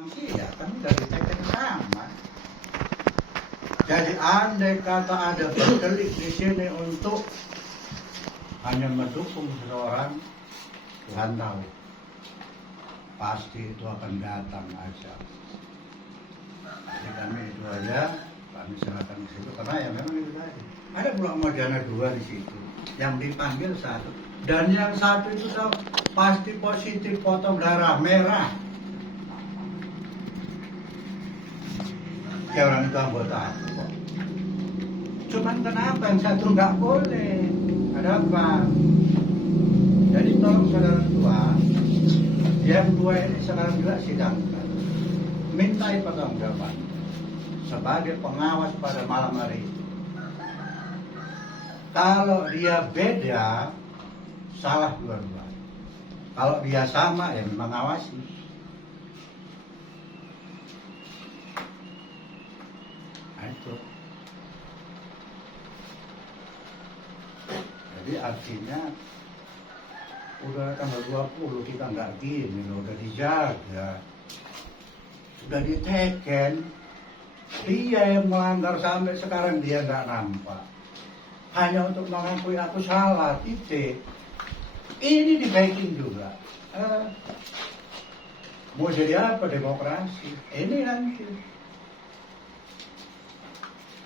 Iya, kan dari teken sama. Jadi andai kata ada berkelit di sini untuk hanya mendukung seseorang, Tuhan tahu pasti itu akan datang aja. Jadi kami itu aja, kami serahkan ke situ karena ya memang itu tadi. Ada pulau Mojana 2 di situ, yang dipanggil satu, dan yang satu itu pasti positif potong darah merah. Ya orang itu anggota aku kok. Cuman kenapa yang satu nggak boleh? Ada apa? Jadi tolong saudara tua, yang dua ini sekarang juga sidangkan. Mintai pertanggungjawaban sebagai pengawas pada malam hari itu. Kalau dia beda, salah dua-dua. Kalau dia sama, ya memang awasi. Nah, itu. Jadi artinya udah tanggal 20 kita nggak gini loh, udah dijaga, udah diteken. Dia yang melanggar sampai sekarang dia nggak nampak. Hanya untuk mengakui aku salah, titik. Ini dibaikin juga. Mau jadi apa demokrasi? Ini nanti.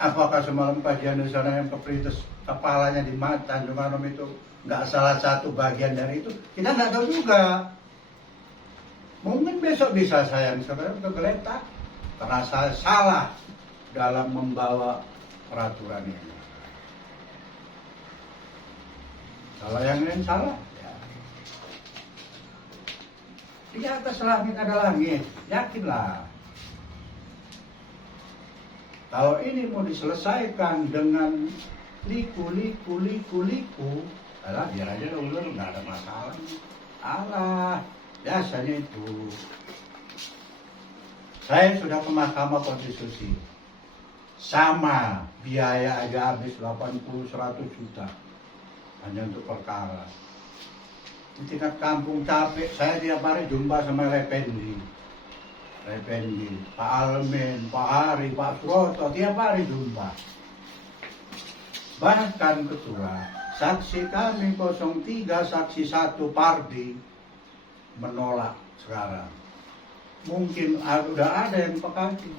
Apakah semalam kajian di sana yang keperintis kepalanya di mata Tanjung itu nggak salah satu bagian dari itu? Kita nggak tahu juga. Mungkin besok bisa saya sebenarnya kegeletak karena saya salah dalam membawa peraturan ini. Kalau yang lain salah, ya. Di atas langit ada langit, yakinlah. Kalau ini mau diselesaikan dengan liku, alah biar aja ulur, nggak ada masalah. Alah, biasanya itu. Saya sudah ke Mahkamah Konstitusi. Sama, biaya aja habis 80-100 juta. Hanya untuk perkara. Di tingkat kampung capek, saya tiap hari jumpa sama Rependi, Pak Almen, Pak Hari, Pak Suroto, tiap hari jumpa. Bahkan ketua, saksi kami 03, saksi 1 Pardi menolak sekarang. Mungkin udah ada yang pekati.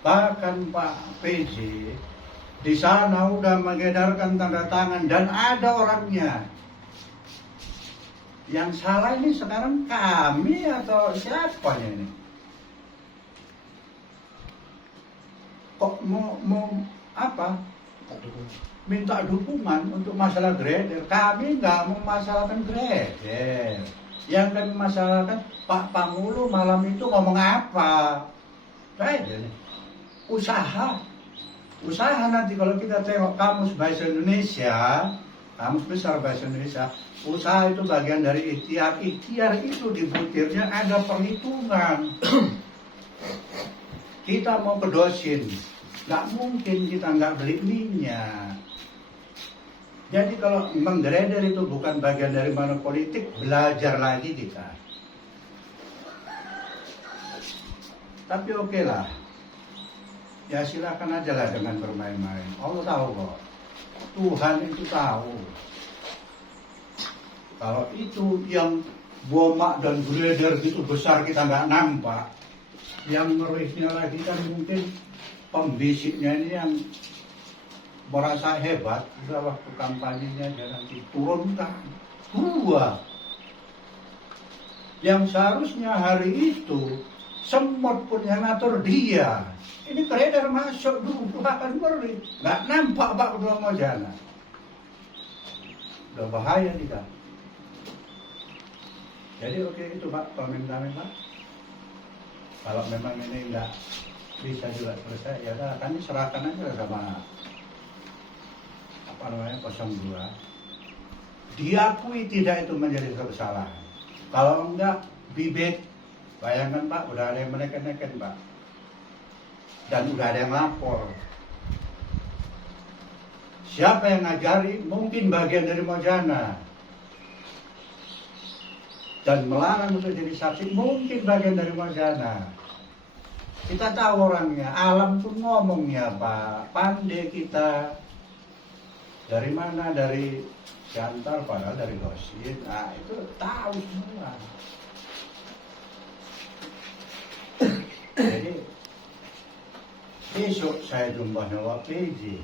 Bahkan Pak PJ di sana udah mengedarkan tanda tangan dan ada orangnya. Yang salah ini sekarang kami atau siapanya ini? Kok mau apa? Minta dukungan untuk masalah grader. Kami nggak memasalahkan grader. Yang kami masalahkan Pak Pangulo malam itu ngomong apa? Grader. Usaha nanti kalau kita tengok kamus bahasa Indonesia, kamus besar bahasa Indonesia, usaha itu bagian dari ikhtiar. Ikhtiar itu di butirnya ada perhitungan. Kita mau ke dosin, nggak mungkin kita nggak beli minyak. Jadi kalau menggrader itu bukan bagian dari mana politik, belajar lagi kita. Tapi oke lah. Ya silakan aja lah dengan bermain-main. Allah tahu kok. Tuhan itu tahu. Kalau itu yang bomak dan grader gitu besar kita nggak nampak. Yang ngerinya lagi kan mungkin pembisiknya ini yang merasa hebat. Udah waktu kampanyenya dia nanti turunkan. 2. Yang seharusnya hari itu semut pun yang ngatur dia. Ini beredar masuk dulu akan beri. Nggak nampak Pak Ketua Mojana. Udah bahaya kita. Jadi oke itu Pak, komen-komen Pak. Kalau memang ini nggak bisa juga selesai, ya udah kami serahkan aja sama apa namanya 02. Diakui tidak itu menjadi kesalahan. Kalau enggak bibit, bayangkan Pak, udah ada yang meneken-neken Pak. Dan udah ada yang lapor. Siapa yang ngajari? Mungkin bagian dari Mojana. dan melarang untuk jadi saksi, mungkin bagian dari wacana. Kita tahu orangnya, alam pun ngomongnya Pak, pandai kita. Dari mana? Dari Siantar, padahal dari Gosin. Nah, itu tahu semua. Jadi, besok saya jumpa Nawa PJ.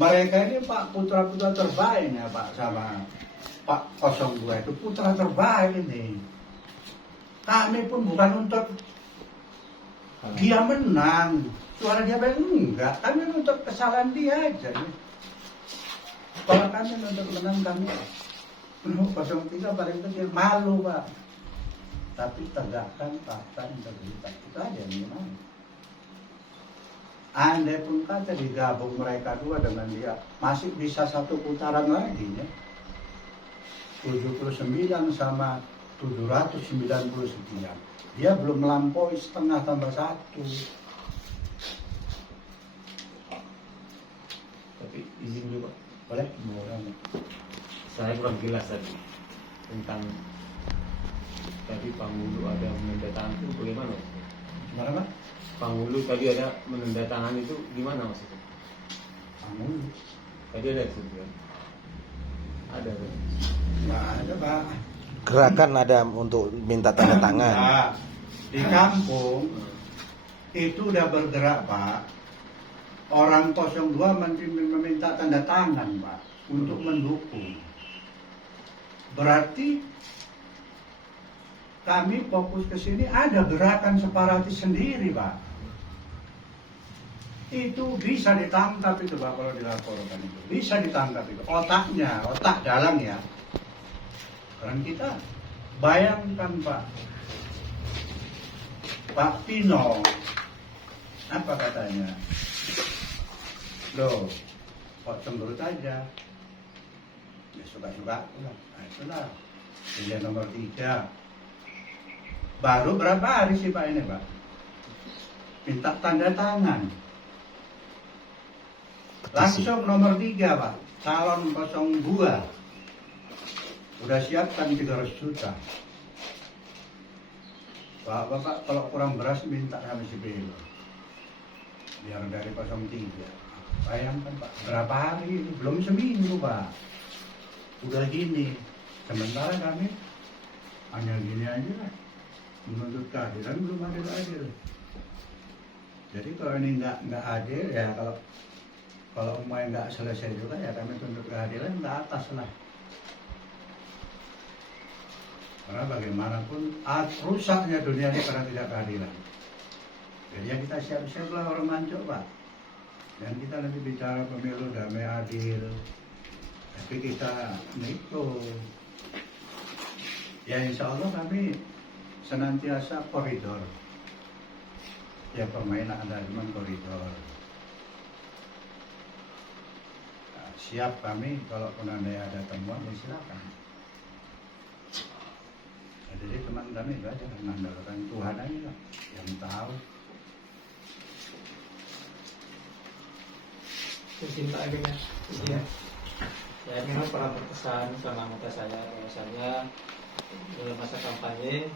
Mereka ini Pak, putra-putra terbaiknya Pak, sama Pak 02 itu putra terbaik ini. Kami pun bukan untuk dia menang, suara dia enggak, kami untuk kesalahan dia aja. Kalau kami untuk menang kami 03 paling kecil, malu Pak. Tapi tegakkan fakta integritas, itu aja yang gimana. Andai pun kata digabung mereka dua dengan dia, masih bisa satu putaran lagi ya. 79 sama 790 sekian. Dia belum melampaui setengah tambah 1. Tapi izin dulu Pak. Boleh? Saya kurang jelas tadi tentang tadi Panggulu ada menandatangan itu bagaimana? Gimana Pak? Panggulu tadi ada menandatangan itu gimana maksudnya? Panggulu? Tadi ada sebenarnya. Ada Pak. Nggak ada Pak. Gerakan ada untuk minta tanda tangan. Nah, di kampung itu udah bergerak Pak. Orang 02 meminta tanda tangan Pak untuk mendukung. Berarti kami fokus ke sini ada gerakan separatis sendiri Pak. Itu bisa ditangkap itu Pak kalau dilaporkan itu. Bisa ditangkap itu. Otaknya, otak dalam ya. Karena kita bayangkan Pak Pino, apa katanya? Loh, kok cemberut aja? Ya suka-suka lah. Nah, itulah pilihan nomor 3. Baru berapa hari sih Pak ini Pak? Minta tanda tangan. Langsung nomor 3 Pak, calon 02. Udah siapkan 300 juta. Bapak kalau kurang beras minta sama si Belo. Biar dari 03. Bayangkan Pak, berapa hari ini? Belum seminggu Pak. Udah gini. Sementara kami hanya gini aja lah. Menuntut keadilan belum adil. Jadi kalau ini nggak adil ya kalau umpamanya nggak selesai juga ya kami tuntut keadilan ke atas lah. Karena bagaimanapun rusaknya dunia ini karena tidak keadilan. Jadi ya kita siap-siap lah orang mancok Pak. Dan kita nanti bicara pemilu damai adil. Tapi kita itu ya insya Allah kami senantiasa koridor. Ya permainan ada cuma koridor. Nah, siap kami kalau pun ada temuan ya silakan. Jadi teman kami itu aja mengandalkan Tuhan aja lah yang tahu. Izin Pak Ageng ya. Izin. Ya memang pernah berpesan sama anggota saya bahwasanya dalam masa kampanye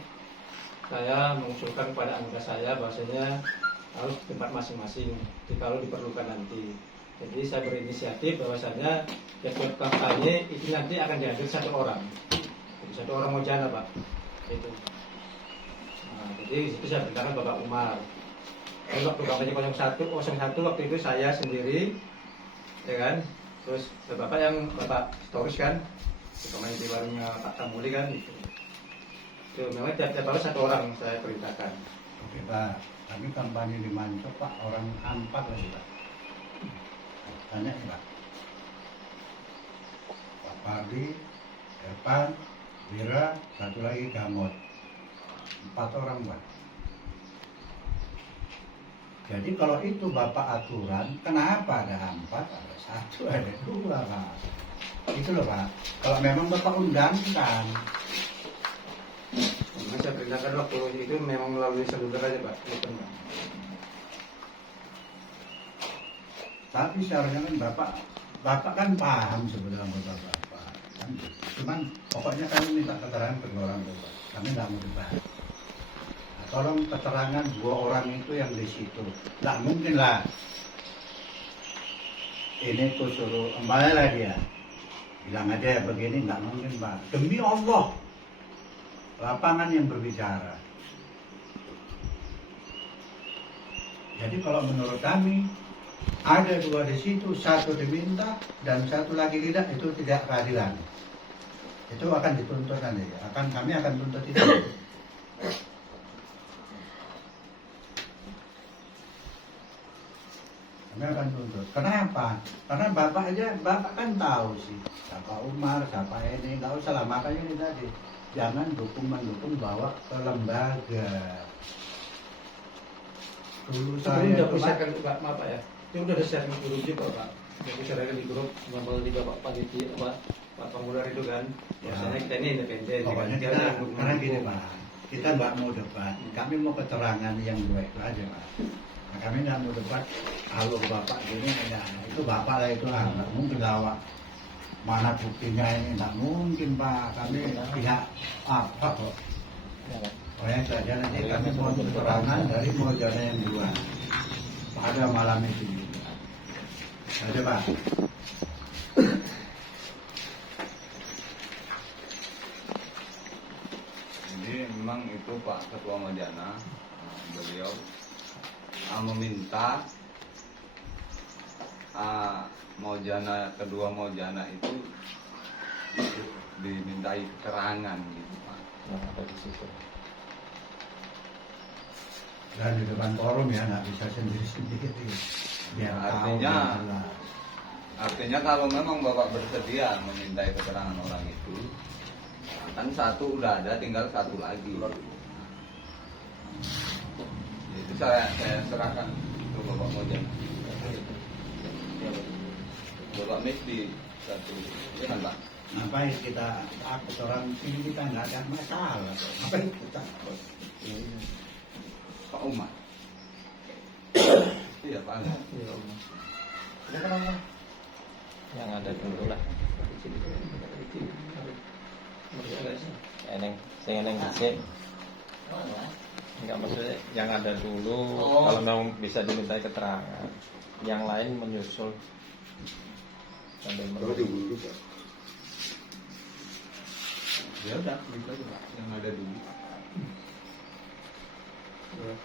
saya mengusulkan kepada anggota saya bahwasanya harus di tempat masing-masing kalau diperlukan nanti. Jadi saya berinisiatif bahwasanya tiap kampanye itu nanti akan diambil 1 orang. Jadi 1 orang mau jalan Pak. Itu. Nah, jadi itu saya perintahkan Bapak Umar. Jadi waktu kampanye 01 waktu itu saya sendiri, ya kan. Terus Bapak yang Bapak Storis kan, kampanye di warungnya Pak Tamuli kan. Gitu. Itu memang tiap-tiap hari 1 orang saya perintahkan. Oke Pak, kami kampanye di Mancok Pak, orang 4 lagi Pak. Tanya ya Pak. Pak Pardi, Evan, Wira, 1 lagi Gamot. 4 orang Pak. Jadi kalau itu Bapak aturan, kenapa ada 4, ada 1, ada 2 Pak. Itu loh Pak. Kalau memang Bapak undangkan. Saya perintahkan waktu itu memang melalui seluler aja Pak. Tapi seharusnya kan Bapak kan paham sebenarnya Bapak. Kan Cuman pokoknya kami minta keterangan kedua orang tua. Kami nggak mau debat. Nah, tolong keterangan 2 orang itu yang di situ. Nggak mungkin lah. Ini tuh suruh kembali lah dia. Bilang aja begini, nggak mungkin Pak. Demi Allah, lapangan yang berbicara. Jadi kalau menurut kami ada 2 di situ, 1 diminta dan 1 lagi tidak, itu tidak keadilan. Itu akan dituntut nanti. Kami akan tuntut itu. Kami akan tuntut. Kenapa? Karena bapak kan tahu sih. Siapa Umar, siapa ini, nggak usah lah. Makanya ini tadi, jangan mendukung bawa ke lembaga. Dulu Sebelum saya udah itu, Pak, share Pak, maaf Pak ya. Itu udah share di grup juga Pak. Udah share di grup ngobrol di Bapak Panitia Pak Pengurus itu kan. Ya. Bahwasanya kita ini independen. pokoknya kan? kita, karena gini Pak, kita nggak mau debat. Kami mau keterangan yang baik aja Pak. Nah, kami nggak mau debat. Kalau bapak gini, ya itu bapak lah itu lah. Nggak mungkin lawak. Mana buktinya ini? Nggak mungkin Pak. Kami pihak apa kok? Pokoknya saja nanti kami mohon keterangan dari Mojana yang 2 pada malam itu juga. Ada Pak. Jadi memang itu Pak Ketua Mojana, beliau meminta Mojana, kedua Mojana itu dimintai keterangan gitu Pak. Yang ada di situ. Dan di depan forum ya nggak bisa sendiri-sendiri. Biar tahu, Artinya, biar jelas. artinya kalau memang Bapak bersedia memintai keterangan orang itu, kan 1 udah ada, tinggal 1 lagi. Itu saya serahkan ke Bapak Mojana. Bapak Misdi 1, ya kan Pak? Ngapain kita takut orang sini, kita nggak ada masalah. Ngapain kita takut? Pak Umar. Iya Pak. Iya, Om. Yang ada dulu lah. Eneng, saya eneng dicek. Enggak, maksudnya yang ada dulu. Kalau memang bisa dimintai keterangan, yang lain menyusul. Sambil menunggu. Ya udah, gitu aja Pak. Yang ada dulu. Iya.